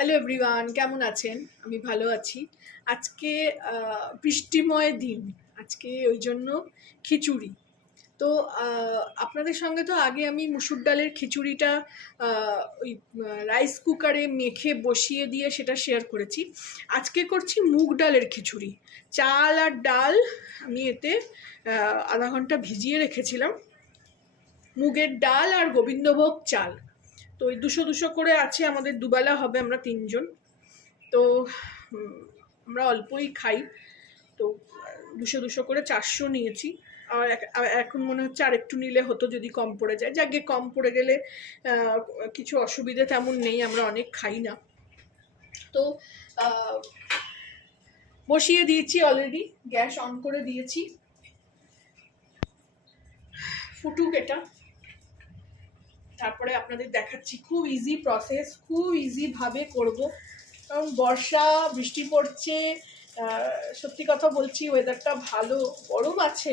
Hello everyone, কেমন আছেন? আমি ভালো আছি। আজকে বৃষ্টিময় দিন। আজকে ওই জন্য খিচুড়ি। তো আপনাদের সঙ্গে তো আগে আমি মুসুর ডালের খিচুড়িটা ওই রাইস কুকারে মেখে বসিয়ে দিয়ে সেটা শেয়ার করেছি। আজকে করছি মুগ ডালের খিচুড়ি। চাল আর ডাল আমি এতে আধা ঘন্টা ভিজিয়ে রেখেছিলাম। মুগের ডাল আর গোবিন্দভোগ চাল। তো ওই 200 করে আছে, আমাদের দুবেলা হবে, আমরা 3 জন। তো আমরা অল্পই খাই। তো 200 করে 400 নিয়েছি। আর এখন মনে হচ্ছে আর একটু নিলে হতো যদি কম পড়ে যায়। যাকে কম পড়ে গেলে কিছু অসুবিধা তেমন নেই, আমরা অনেক খাই না। তো বসিয়ে দিয়েছি, অলরেডি গ্যাস অন করে দিয়েছি। ফুটুক এটা, তারপরে আপনাদের দেখাচ্ছি। খুব ইজি প্রসেস, খুব ইজিভাবে করব। কারণ বর্ষা, বৃষ্টি পড়ছে, সত্যি কথা বলছি, ওয়েদারটা ভালো, গরম আছে।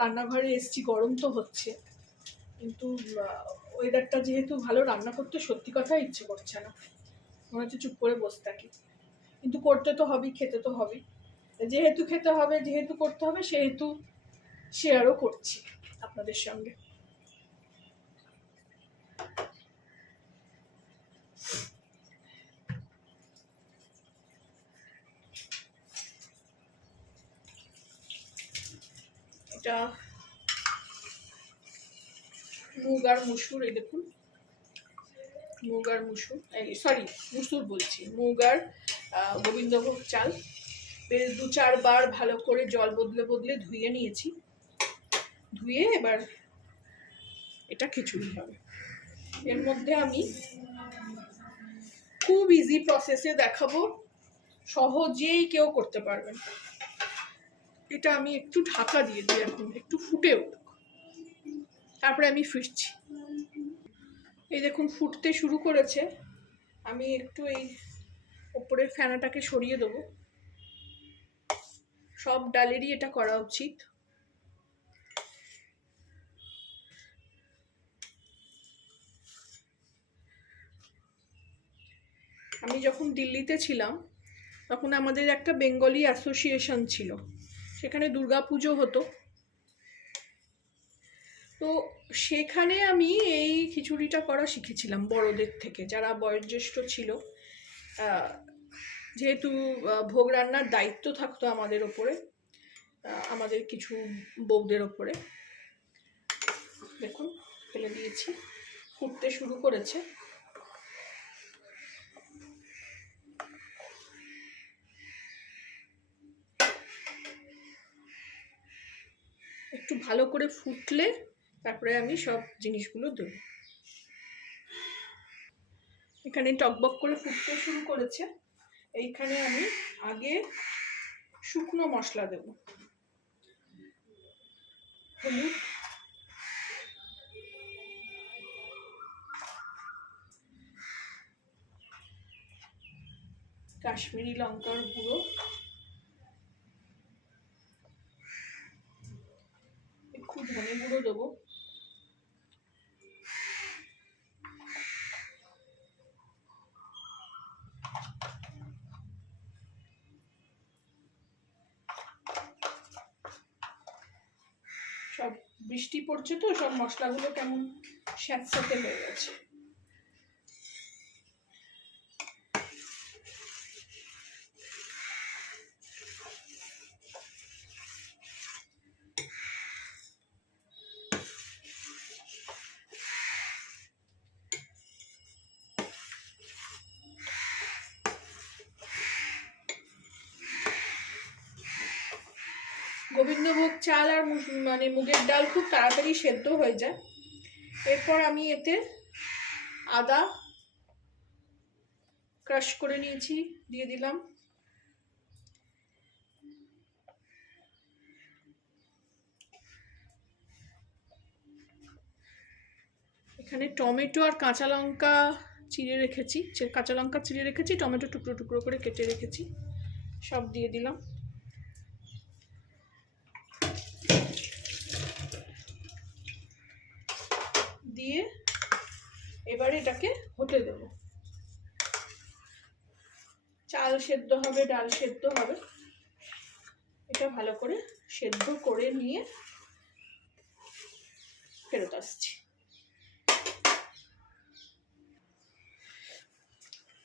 রান্নাঘরে এসছি, গরম তো হচ্ছে, কিন্তু ওয়েদারটা যেহেতু ভালো, রান্না করতে সত্যি কথা ইচ্ছে করছে না, মনে হচ্ছে চুপ করে বসে থাকি। কিন্তু করতে তো হবেই, খেতে তো হবেই। যেহেতু খেতে হবে, যেহেতু করতে হবে, সেহেতু শেয়ারও করছি আপনাদের সঙ্গে। এটা মুগ আর মুসুর, এই দেখুন, মুগ আর মুসুর, সরি মুসুর বলছি, মুগ আর গোবিন্দভোগ চাল। বেশ 2-4 বার ভালো করে জল বদলে বদলে ধুয়ে নিয়েছি। ধুয়ে এবার এটা খিচুড়ি হবে। এর মধ্যে আমি খুব ইজি প্রসেসে দেখাবো, সহজেই কেউ করতে পারবেন। এটা আমি একটু ঢাকা দিয়ে দিই, এখন একটু ফুটে উঠুক, তারপরে আমি ফিরছি। এই দেখুন ফুটতে শুরু করেছে। আমি একটু এই ওপরের ফেনাটাকে সরিয়ে দেবো। সব ডালেরই এটা করা উচিত। আমি যখন দিল্লিতে ছিলাম তখন আমাদের একটা বেঙ্গলি অ্যাসোসিয়েশন ছিল, সেখানে দুর্গাপুজো হতো। তো সেখানে আমি এই খিচুড়িটা করা শিখেছিলাম বড়দের থেকে, যারা বয়োজ্যেষ্ঠ ছিল। যেহেতু ভোগ রান্নার দায়িত্ব থাকতো আমাদের ওপরে, আমাদের কিছু বউদের ওপরে। দেখুন ফেলে দিয়েছি, ফুটতে শুরু করেছে। একটু ভালো করে ফুটলে তারপরে আমি সব জিনিসগুলো দেব। এখানে টকবক করে ফুটতে শুরু করেছে। এইখানে আমি আগে শুকনো মশলা দেব। হলুদ, কাশ্মীরি লঙ্কার গুঁড়ো, একটু ধনে গুঁড়ো দেবো, সব বৃষ্টি পড়ছে তো সব মশলাগুলো কেমন স্যাঁতস্যাঁতে হয়ে গেছে। গোবিন্দভোগ চাল আর মানে মুগের ডাল খুব তাড়াতাড়ি সেদ্ধ হয়ে যায়। এরপর আমি এতে আদা ক্রাশ করে নিয়েছি, দিয়ে দিলাম। এখানে টমেটো আর কাঁচা লঙ্কা চিড়ে রেখেছি, টমেটো টুকরো টুকরো করে কেটে রেখেছি, সব দিয়ে দিলাম। দিয়ে এবারে এটাকে হতে দেব। চাল সেদ্ধ হবে, ডাল সেদ্ধ হবে, এটা ভালো করে সেদ্ধ করে নিয়ে ফেরত আসছি।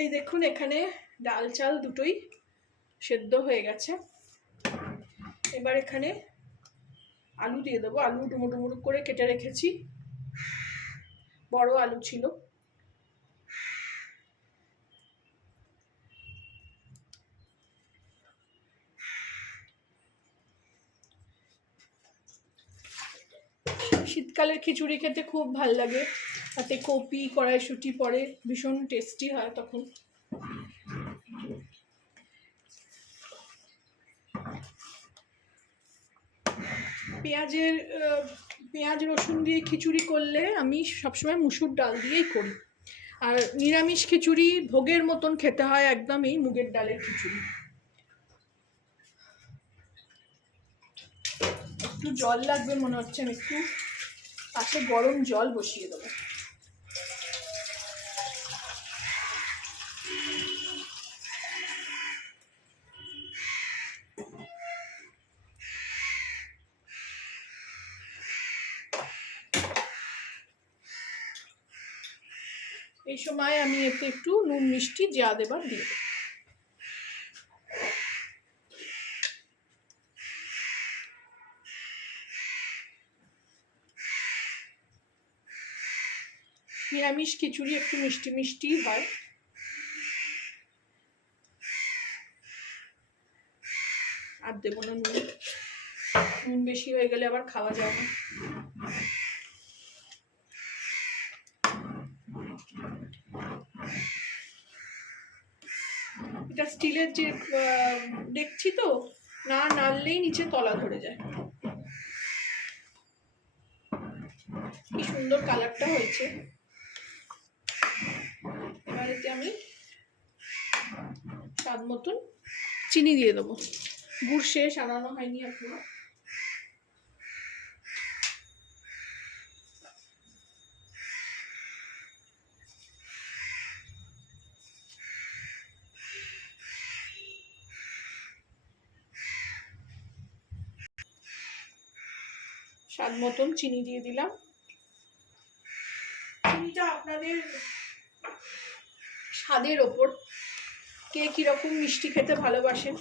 এই দেখুন এখানে ডাল চাল দুটোই সেদ্ধ হয়ে গেছে। এবার এখানে আলু দিয়ে দেবো। আলু ডুমো ডুমো করে কেটে রেখেছি, বড় আলু ছিল। শীতকালের খিচুড়ি খেতে খুব ভাল লাগে, তাতে কপি কড়াইশুঁটি পড়ে, ভীষণ টেস্টি হয় তখন। পেঁয়াজ রসুন দিয়ে খিচুড়ি করলে আমি সবসময় মুসুর ডাল দিয়েই করি। আর নিরামিষ খিচুড়ি ভোগের মতন খেতে হয় একদমই মুগের ডালের খিচুড়ি। একটু জল লাগবে মনে হচ্ছে, আমি একটু পাশে গরম জল বসিয়ে দেবো। এই সময় আমি এতে একটু নুন মিষ্টি যা দেবার দিয়ে দেবো। নিরামিষ খিচুড়ি একটু মিষ্টি মিষ্টি হয়। আর দেবো না নুন, নুন বেশি হয়ে গেলে আবার খাওয়া যায় না। এটা স্টিলের যে দেখছি তো, না নাড়লেই নিচে তলা ধরে যায়। কি সুন্দর কালারটা হয়েছে। এবার এতে আমি স্বাদ মতন চিনি দিয়ে দেবো। গুড় শেষ, আনানো হয়নি এখনো। স্বাদ মতন চিনি দিয়ে দিলাম। চিনিটা আপনাদের স্বাদের ওপর, কে কিরকম মিষ্টি খেতে ভালোবাসেন।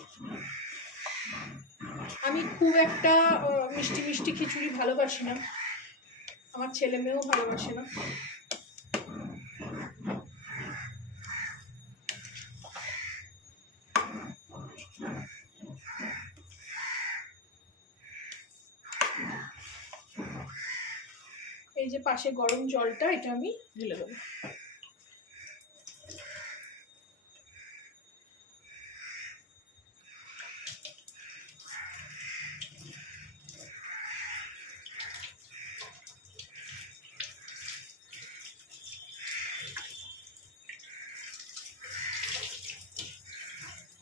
আমি খুব একটা মিষ্টি মিষ্টি খিচুড়ি ভালোবাসি না, আমার ছেলে মেয়েও ভালোবাসে না। এই যে পাশে গরম জলটা, এটা আমি ঢেলে দেবো।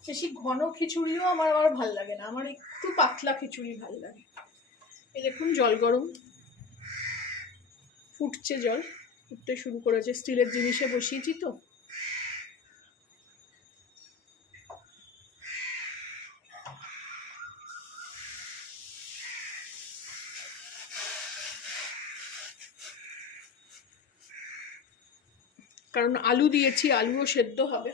বেশি ঘন খিচুড়িও আমার আবার ভাল লাগে না, আমার একটু পাতলা খিচুড়ি ভাল লাগে। এই দেখুন জল গরম, ফুটছে, জল ফুটতে শুরু করেছে। স্টিলের জিনিসে বসিয়েছি তো। কারণ আলু দিয়েছি, আলুও সেদ্ধ হবে।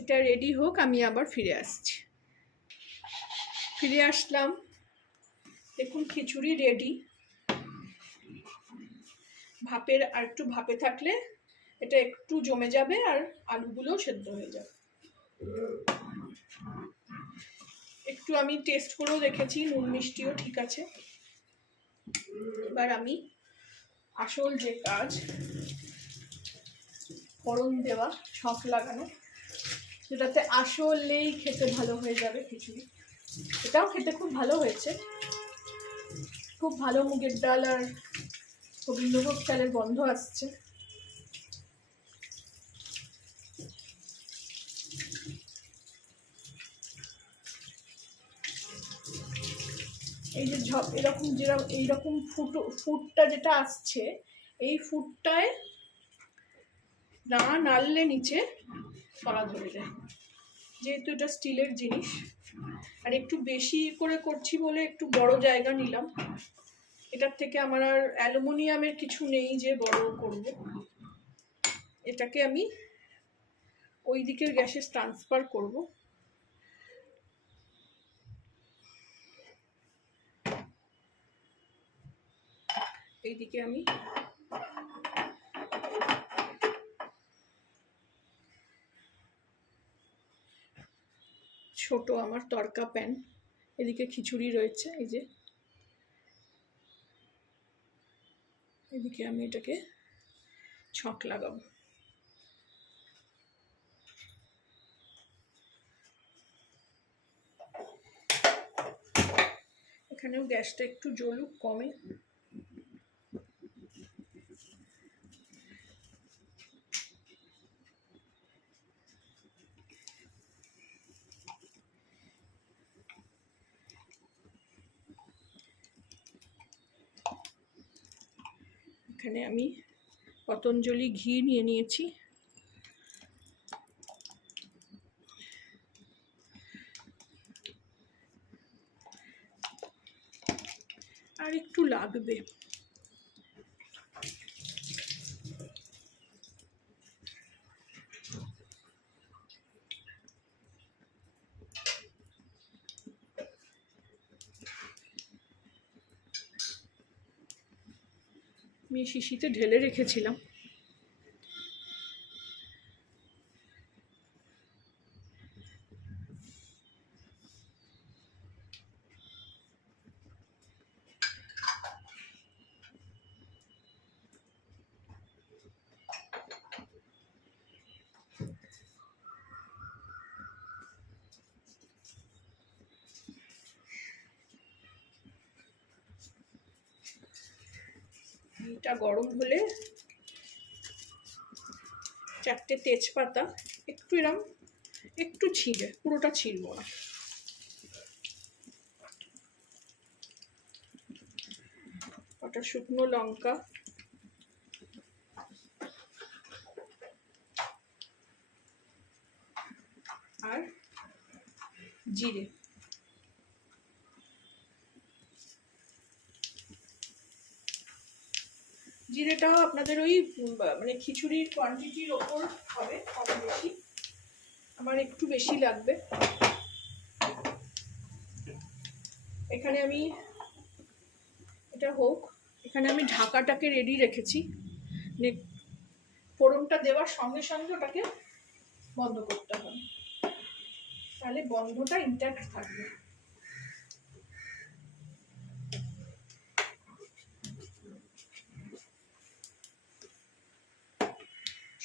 এটা রেডি হোক, আমি আবার ফিরে আসছি। ফিরে আসলাম, দেখুন খিচুড়ি রেডি। ভাপের আর একটু ভাপে থাকলে এটা একটু জমে যাবে আর আলুগুলোও সেদ্ধ হয়ে যাবে। একটু আমি টেস্ট করেও দেখেছি, নুন মিষ্টিও ঠিক আছে। এবার আমি আসল যে কাজ, ফোড়ন দেওয়া, ছক লাগানো, যেটাতে আসলেই খেতে ভালো হয়ে যাবে খিচুড়ি। এটাও খেতে খুব ভালো হয়েছে, খুব ভালো মুগের ডাল আর গোবিন্দভোগ চালের গন্ধ আসছে। এই যে এরকম এইরকম ফুটটা যেটা আসছে, এই ফুটটায় না নাড়লে নিচে কড়া ধরে যায়, যেহেতু এটা স্টিলের জিনিস। আর একটু বেশি করে করছি বলে একটু বড় জায়গা নিলাম, এটার থেকে আমার আর অ্যালুমিনিয়ামের কিছু নেই যে বড় করব। এটাকে আমি ওই দিকের গ্যাসে ট্রান্সফার করব। এইদিকে আমি ছোট আমার তড়কা প্যান, এদিকে খিচুড়ি রয়েছে, এই যে এদিকে আমি এটাকে ছক লাগাবো। এখানেও গ্যাসটা একটু জ্বলুক কমে। এখানে আমি পতঞ্জলি ঘি নিয়ে নিয়েছি, আর একটু লাগবে। আমি শিশিতে ঢেলে রেখেছিলাম। ঘিটা গরম হলে 4টে তেজপাতা একটু এরম একটু ছিঁড়ে, পুরোটা ছিঁড়ব না, কটা শুকনো লঙ্কা, আর জিরে। জিরেটাও আপনাদের ওই মানে খিচুড়ির কোয়ান্টিটির ওপর হবে, কম বেশি। আমার একটু বেশি লাগবে। এখানে আমি এটা হোক, এখানে আমি ঢাকাটাকে রেডি রেখেছি, ফোড়নটা দেওয়ার সঙ্গে সঙ্গে ওটাকে বন্ধ করতে হবে, তাহলে বন্ধটা ইনট্যাক্ট থাকবে।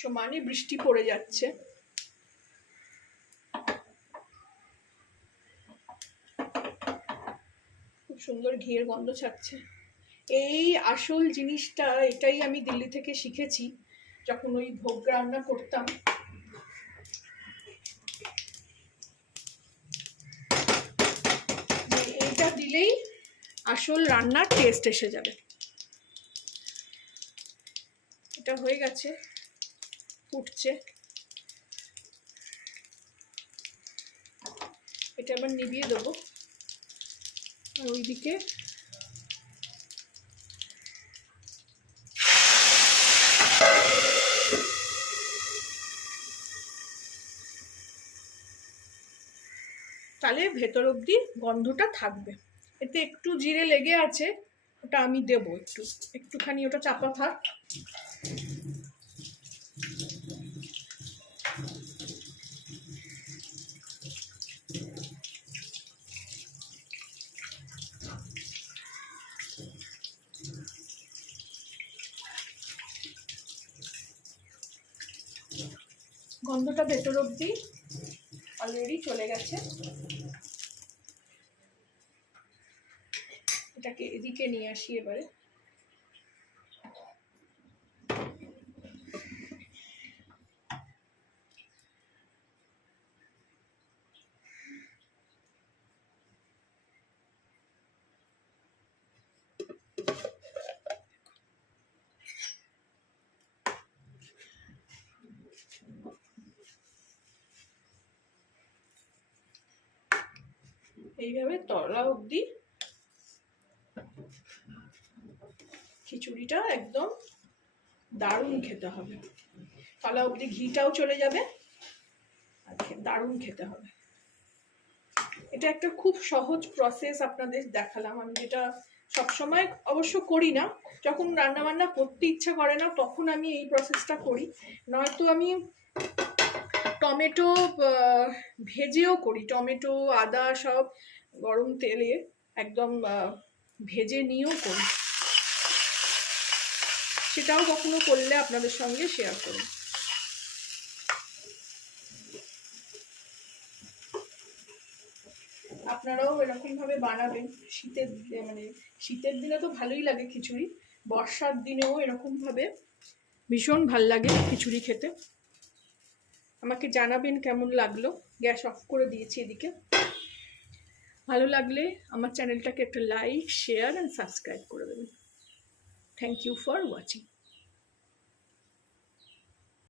সমানে বৃষ্টি পড়ে যাচ্ছে। খুব সুন্দর ঘিয়ের গন্ধ ছাড়ছে। এই আসল জিনিসটা, এটাই আমি দিল্লি থেকে শিখেছি যখন ওই ভোগ রান্না করতাম। এইটা দিলেই আসল রান্নার টেস্ট এসে যাবে। এটা হয়ে গেছে, ফুটছে। এটা আবার নিভিয়ে দেবো। আর ওইদিকে তাহলে ভেতর অবধি গন্ধটা থাকবে। এতে একটু জিরে লেগে আছে, ওটা আমি দেবো একটুখানি, ওটা চাপা থাক। গন্ধটা ভেতর অবধি অলরেডি চলে গেছে। এটাকে এদিকে নিয়ে আসি এবারে। এইভাবে তলা অবধি খিচুড়িটা একদম দারুণ খেতে হবে। তলা অবধি ঘিটাও চলে যাবে আর দারুণ খেতে হবে। এটা একটা খুব সহজ প্রসেস আপনাদের দেখালাম, আমি যেটা সবসময় অবশ্য করি না, যখন রান্নাবান্না করতে ইচ্ছা করে না তখন আমি এই প্রসেসটা করি, নয়তো আমি টমেটো ভেজেও করি, টমেটো আদা সব গরম তেলে একদম ভেজে নিয়েও করি, সেটাও কখনো করলে আপনাদের সঙ্গে শেয়ার করি। আপনারাও এরকম ভাবে বানাবেন। শীতের দিনে তো ভালোই লাগে খিচুড়ি, বর্ষার দিনেও এরকম ভাবে ভীষণ ভাল লাগে খিচুড়ি খেতে। আমাকে জানাবেন কেমন লাগলো। গ্যাস অফ করে দিয়েছি এদিকে। ভালো লাগলে আমার চ্যানেলটাকে একটা লাইক, শেয়ার অ্যান্ড সাবস্ক্রাইব করে দেবেন। Thank you for watching.